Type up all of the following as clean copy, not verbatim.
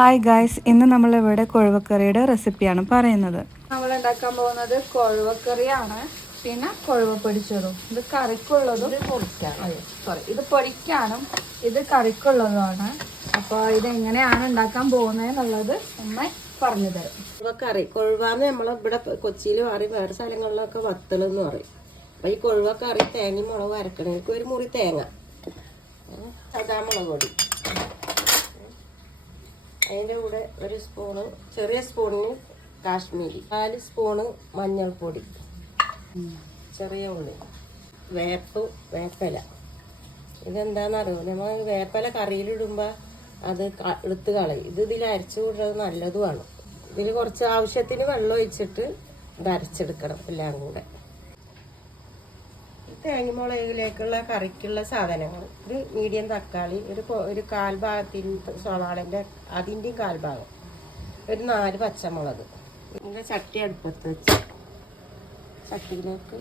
Hi guys, ഇന്ന് നമ്മളിവിടെ കൊഴുവക്കറിയുടെ റെസിപ്പിയാണ് പറയുന്നത്. നമ്മൾ ഉണ്ടാക്കാൻ പോകുന്നത് കൊഴുവക്കറിയാണ്, പിന്നെ കൊഴുവ പൊടിച്ചതും. ഇത് കറിക്കുള്ളതും ഇത് പൊടിക്കാനും ഇത് കറിക്കുള്ളതുമാണ്. അപ്പോൾ ഇതെങ്ങനെയാണ് ഉണ്ടാക്കാൻ പോകുന്നത് എന്നുള്ളത് ഉമ്മ പറഞ്ഞു തരും. കൊഴുവക്കറി, കൊഴുവാന്ന് നമ്മളിവിടെ കൊച്ചിയിൽ മാറി വേറെ സ്ഥലങ്ങളിലൊക്കെ വത്തലെന്ന് പറയും. അപ്പോൾ ഈ കൊഴുവക്കറി തേങ്ങ മുളക് അരക്കണമെങ്കിൽ ഒരു മുറി തേങ്ങ, സാദാ മുളക് പൊടി, അതിൻ്റെ കൂടെ ഒരു സ്പൂണ്, ചെറിയ സ്പൂണിന് കാശ്മീരി, 4 സ്പൂണ് മഞ്ഞൾപ്പൊടി, ചെറിയ ഉള്ളി, വേപ്പില. ഇതെന്താണെന്നറിയോ, നമ്മൾ വേപ്പില കറിയിലിടുമ്പോൾ അത് എടുത്ത് കളയും. ഇതിൽ അരച്ചു വിടുന്നത് നല്ലതുമാണ്. ഇതിൽ കുറച്ച് ആവശ്യത്തിന് വെള്ളം ഒഴിച്ചിട്ട് ഇത് അരച്ചെടുക്കണം എല്ലാം കൂടെ. തേങ്ങമുളകിലേക്കുള്ള കറിക്കുള്ള സാധനങ്ങൾ: ഒരു മീഡിയം തക്കാളി, ഒരു കാൽഭാഗത്തിൻ്റെ സവാളൻ്റെ അതിൻ്റെയും കാൽഭാഗം, ഒരു 4 പച്ചമുളക്. ഇതിൻ്റെ ചട്ടി അടുപ്പത്ത് വെച്ച് ചട്ടിയിലേക്ക്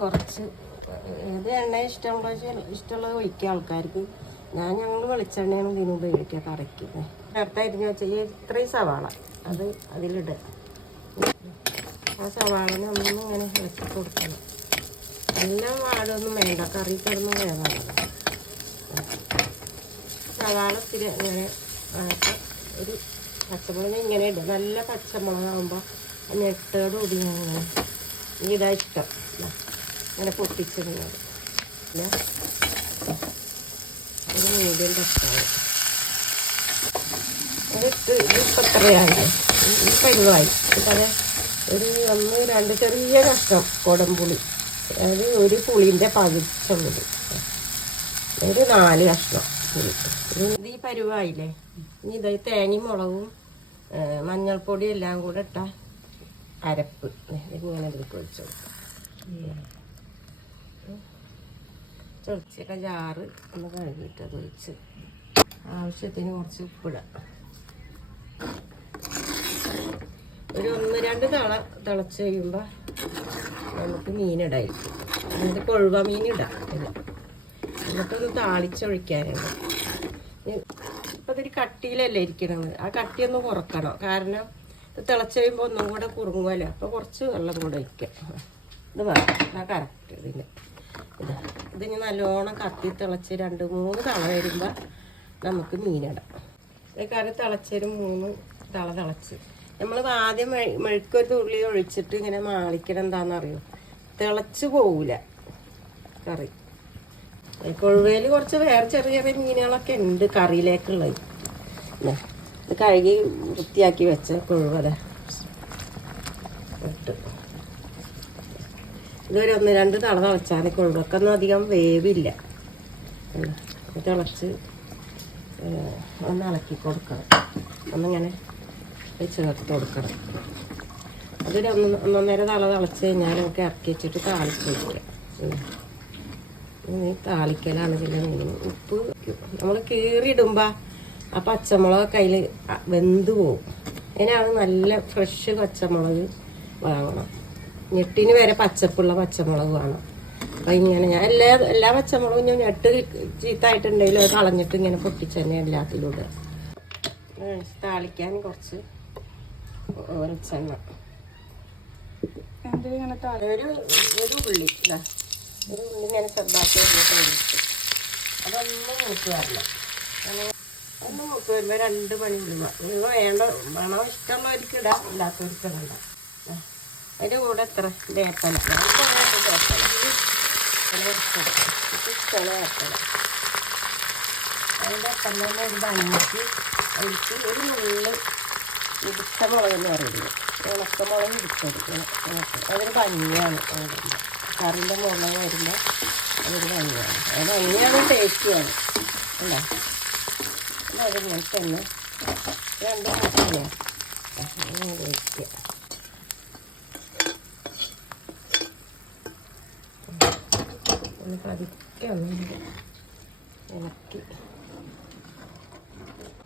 കുറച്ച് ഏത് എണ്ണ ഇഷ്ടമുള്ളത് ഒഴിക്കുക ആൾക്കാർക്ക്. ഞങ്ങൾ വെളിച്ചെണ്ണയാണ് ഇതിന് ഉപയോഗിക്കുക കറിക്ക്. നേരത്തെ അരിഞ്ഞ് വെച്ചാൽ ഇത്രയും സവാള അത് അതിലിടുക. ആ സവാളനെ നമ്മളിങ്ങനെ ഇളക്കി കൊടുക്കണം. എല്ലാം വാടൊന്നും വേണ്ട, കറി കിടന്ന് വേണം. സവാള ഇത്തിരി ഇങ്ങനെ ഒരു പച്ചമുളക് ഇങ്ങനെ ഇടുക. നല്ല പച്ചമുളകാകുമ്പോൾ ഞെട്ടോടുകൂടി ഇങ്ങനെ ഇതാ ഇഷ്ടം ഇങ്ങനെ പൊട്ടിച്ചിടുന്നത്. പിന്നെ ഒരു മീഡിയം തക്കാളി അതിട്ട് ഇതിപ്പോൾ എത്രയാണ് ഈ പരിവായി. അപ്പോൾ ഒരു 1-2 ചെറിയ കഷ്ണം കുടംപുളി, അതായത് ഒരു പുളിൻ്റെ പകുത്തുള്ളത്, ഒരു 4 കഷ്ണം പുളി. ഇത് ഈ പരുവായില്ലേ. ഇനി ഇത് തേങ്ങയും മുളകും മഞ്ഞൾപ്പൊടിയും എല്ലാം കൂടെ ഇട്ട അരപ്പ് ഇങ്ങനെ ഇതിലേക്ക് ഒഴിച്ചു കൊടുക്കാം. ചൊറിച്ചൊക്കെ ജാറ് ഒന്ന് കഴുകിയിട്ട് അത് ഒഴിച്ച് ആവശ്യത്തിന് കുറച്ച് ഉപ്പിടാം. ഒരു 1-2 തിളച്ച് കഴിയുമ്പോൾ നമുക്ക് മീനിടായിരിക്കും. എന്നിട്ട് കൊഴുവ മീനിടാം. എന്നിട്ടൊന്ന് താളിച്ചൊഴിക്കാനുണ്ട്. ഇപ്പം ഇതൊരു കട്ടിയിലല്ലേ ഇരിക്കണത്, ആ കട്ടിയൊന്ന് കുറക്കണം. കാരണം ഇത് തിളച്ച് കഴിയുമ്പോൾ ഒന്നും കൂടെ കുറുങ്ങുമല്ലോ. അപ്പോൾ കുറച്ച് വെള്ളം കൂടെ ഒഴിക്കാം. ഇത് വേണം, ആ കറക്റ്റ്. ഇതിന് നല്ലോണം കത്തി തിളച്ച് 2-3 തള വരുമ്പോൾ നമുക്ക് മീനിടാം. ഈ കറി തിളച്ചൊരു 3 തള തിളച്ച് നമ്മൾ ആദ്യം മെഴുക്കൊരു തുള്ളി ഒഴിച്ചിട്ട് ഇങ്ങനെ മാളിക്കണം. എന്താണെന്നറിയോ, തിളച്ച് പോവില്ല കറി. കൊഴുവയിൽ കുറച്ച് വേറെ ചെറിയ ചെറിയ മീനുകളൊക്കെ ഉണ്ട് കറിയിലേക്കുള്ളത്. ഇത് കഴുകി വൃത്തിയാക്കി വെച്ച കൊഴുവല ഇട്ട് ഇതൊരു 1-2 തള തിളച്ചാൽ കൊഴുവക്കൊന്നും അധികം വേവില്ല. തിളച്ച് ഒന്ന് ഇളക്കി കൊടുക്കണം, ഒന്നിങ്ങനെ ചേർത്ത് കൊടുക്കണം. അതൊരു 1-1.5 തള തിളച്ച് കഴിഞ്ഞാൽ നമുക്ക് ഇറക്കി വെച്ചിട്ട് താളിച്ച് വയ്ക്കാം. താളിക്കലാണ് ഇതിൻ്റെ മീൻ. ഉപ്പ് നമ്മൾ കീറിയിടുമ്പോൾ ആ പച്ചമുളക് കയ്യിൽ വെന്ത് പോവും. അതിനാണ് നല്ല ഫ്രഷ് പച്ചമുളക് വാങ്ങണം. ഞെട്ടിന് വരെ പച്ചപ്പുള്ള പച്ചമുളക് വേണം. അപ്പം ഇങ്ങനെ ഞാൻ എല്ലാ പച്ചമുളകും ഞാൻ ഞെട്ട് ചീത്തായിട്ടുണ്ടെങ്കിലും അത് കളഞ്ഞിട്ട് ഇങ്ങനെ പൊട്ടിച്ച് തന്നെ എല്ലാത്തിലും ഇടുക. താളിക്കാൻ കുറച്ച് വെളിച്ചെണ്ണ, ഒരു ഉള്ളി ഇങ്ങനെ ചെറുതാക്കി ഒഴിച്ച് അതൊന്നും മൂത്ത് വരില്ല. ഒന്ന് മൂത്ത് വരുമ്പോൾ 2 മണി ഉള്ളിവ വേണ്ട മണം ഇഷ്ടമുള്ളവർക്ക് ഇടാം, ഇല്ലാത്തവർക്ക് ഇടണ്ട. അതിൻ്റെ കൂടെ എത്ര വേപ്പല, ഇഷ്ടമുള്ള വേപ്പല. അതിൻ്റെ ഒപ്പം തന്നെ ഒരു ഭംഗിക്ക് അതിലേക്ക് ഒരു നുള്ളി ഇടിച്ച മുളക് എന്ന് പറയുന്നത്, ഉണക്കമുളക് ഇടിച്ചത്. അതൊരു ഭംഗിയാണ്. കറിൻ്റെ മുളക് വരുമ്പോൾ അതൊരു ഭംഗിയാണ്. അത് ഭംഗിയാണ്, ടേസ്റ്റുമാണ്. അല്ല അതിങ്ങനെ തന്നെ 2 പച്ചമുളക് ഒഴിക്കുക. ഒന്ന് പതുക്കെ ഒന്ന് ഇളക്കി.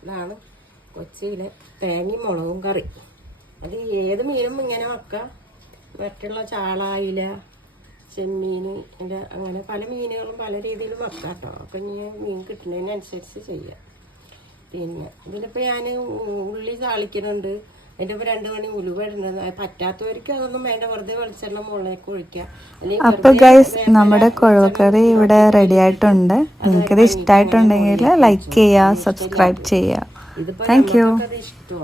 ഇതാണ് കൊച്ചിയിലെ തേങ്ങയും മുളകും കറി. അത് ഏത് മീനും ഇങ്ങനെ വെക്കാം. മറ്റുള്ള ചാളായില, ചെമ്മീൻ, അങ്ങനെ പല മീനുകളും പല രീതിയിലും വെക്കാം കേട്ടോ. അപ്പം ഇനി മീൻ കിട്ടുന്നതിനനുസരിച്ച് ചെയ്യാം. പിന്നെ ഇതിലിപ്പോൾ ഞാൻ ഉള്ളി താളിക്കുന്നുണ്ട്. അതിൻ്റെ ഇപ്പോൾ 2 മണി ഉലുവ ഇടുന്നത്. പറ്റാത്തവർക്ക് അതൊന്നും വേണ്ട, വെറുതെ വെളിച്ചെണ്ണ മുകളിലേക്ക് ഒഴിക്കുക. അല്ലെങ്കിൽ അപ്പോൾ ഗൈസ് നമ്മുടെ കുഴവക്കറി ഇവിടെ റെഡി ആയിട്ടുണ്ട്. നിങ്ങൾക്കിത് ഇഷ്ടമായിട്ടുണ്ടെങ്കിൽ ലൈക്ക് ചെയ്യുക, സബ്സ്ക്രൈബ് ചെയ്യുക. ഇതിപ്പോൾ താങ്ക് യു. നമുക്കൊക്കെ അത് ഇഷ്ടമാണ്.